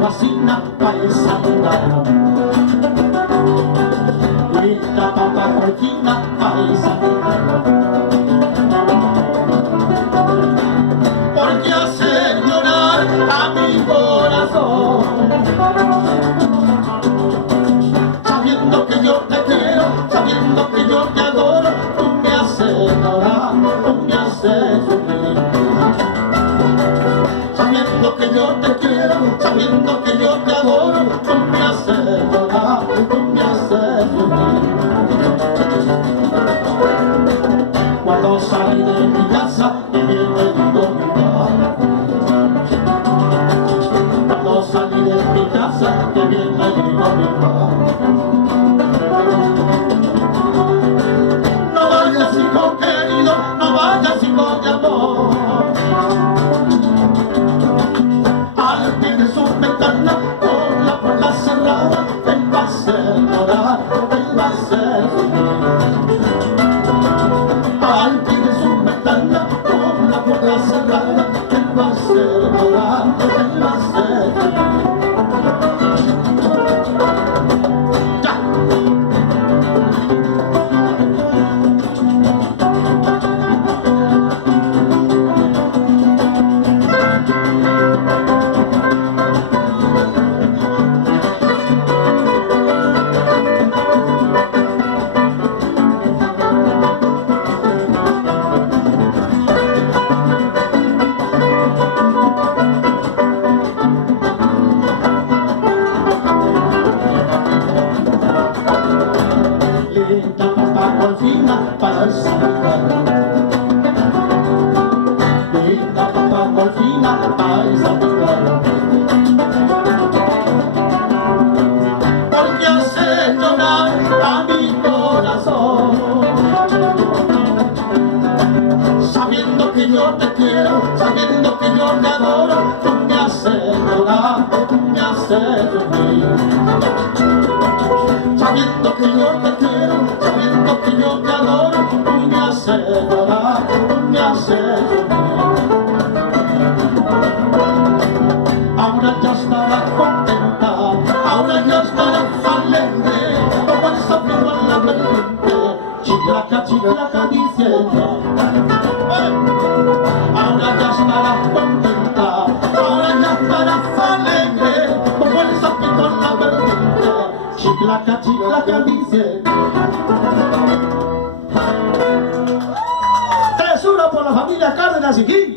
guasina paisana, Rita papa cortina paisana, porque hace llorar a mi corazón, sabiendo que yo te quiero, sabiendo que yo te adoro, tú me haces llorar, tú me haces sufrir. Sabiendo que yo te quiero, sabiendo que yo te adoro, tú me haces llorar, tú me haces sufrir. Cuando salí de mi casa y me digo mi mamá, cuando salí de mi casa que bien me dijo mi mamá, no vayas hijo querido, no vayas hijo de amor. Al pie de su ventana, con la puerta cerrada, él va a hacer llorar, él va a hacer sufrir. Al pie de su ventana, con la puerta cerrada, él va a hacer llorar, él va a hacer sufrir. Linda papa golfina paisana, linda papa golfina paisana, porque hace llorar a mi corazón, sabiendo que yo te quiero, sabiendo que yo te adoro, tú me haces llorar, tú me haces sufrir. Sabiendo que yo te quiero, sabiendo que yo te adoro, tú me haces llorar, tú me haces sufrir. Ahora ya estarás contenta, ahora ya estarás alegre, como el sonido en la vertiente, chiclaca, chiclaca diciendo. Ahora ya estarás contenta, ahora ya estarás alegre, como el sonido en la vertiente, chiclaca, chiclaca dice. 3-1 por la familia Cárdenas y Gil.